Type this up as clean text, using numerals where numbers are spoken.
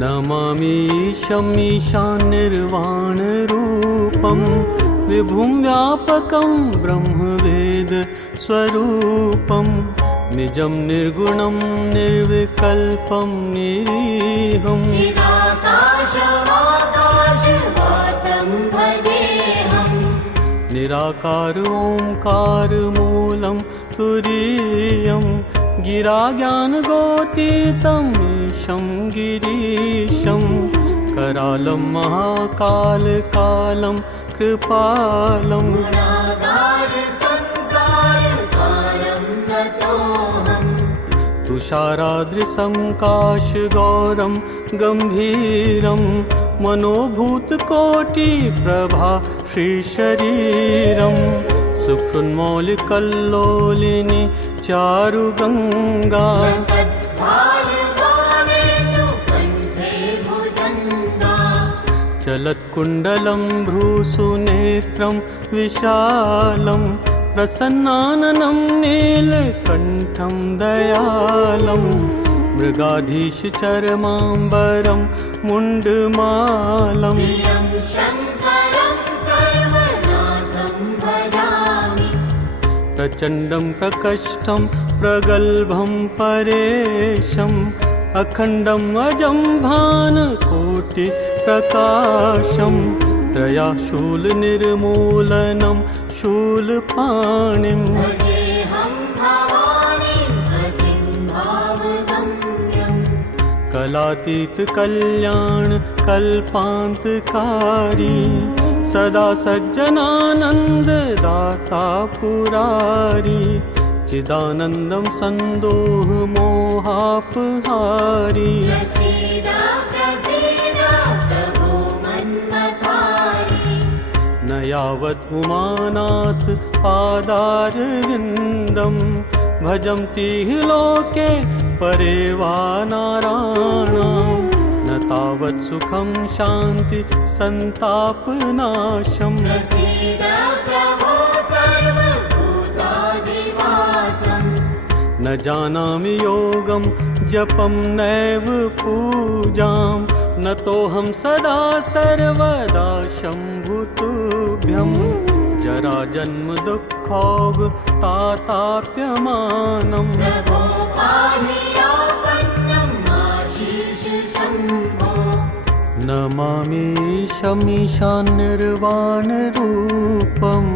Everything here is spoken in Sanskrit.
नमामीशं ईशान्निर्वाणरूपं विभुं व्यापकं ब्रह्मवेदस्वरूपं निजं निर्गुणं निर्विकल्पं निरीहम् चिदाकाशवाकाशवासं भजेऽहम् निराकार ओंकारमूलं तुरीयं गिराज्ञानगोतीतं ईशं गिरीशं करालं महाकालकालं कृपालं गुणागार संसारकारं नतोऽहम् तुषाराद्रिसङ्काशगौरं गम्भीरं मनोभूतकोटिप्रभा श्रीशरीरं सुहृन्मौलिकल्लोलिनी चारुगङ्गा सद्भालगानेन्दु कण्ठे भुजङ्गा चलत्कुण्डलं भ्रूसुनेत्रं विशालं प्रसन्नाननं नीलकण्ठं दयालं मृगाधीशचर्माम्बरं मुण्डमालं प्रियं शङ्करं सर्वनाथं भजामि प्रचण्डं प्रकष्टं प्रगल्भं परेशम् अखण्डं अजं भानकोटिप्रकाशं त्रयाशूलनिर्मूलनं शूलपाणिं भजेऽहं भवानीं पतिं भावगम्यम् कलातीतकल्याणकल्पान्तकारी सदा सज्जनानन्ददाता पुरारी चिदानन्दं सन्दोहमोहापहारी प्रसीद प्रसीद प्रभो मन्मथारी न यावत् उमानाथ पादारविन्दं भजन्ति हि लोके परे वा नाराणां न तावत् सुखं शान्ति सन्तापनाशम् प्रसीद प्रभो सर्वभूताधिवासम् न जानामि योगं जपं नैव पूजां न तोऽहं सदा सर्वदा शम्भुतुभ्यं जराजन्म दुःखौघताताप्यमानम् प्रभो पाहि आपन्नम् आशीष शम्भो नमामीशं ईशान्निर्वाणरूपम्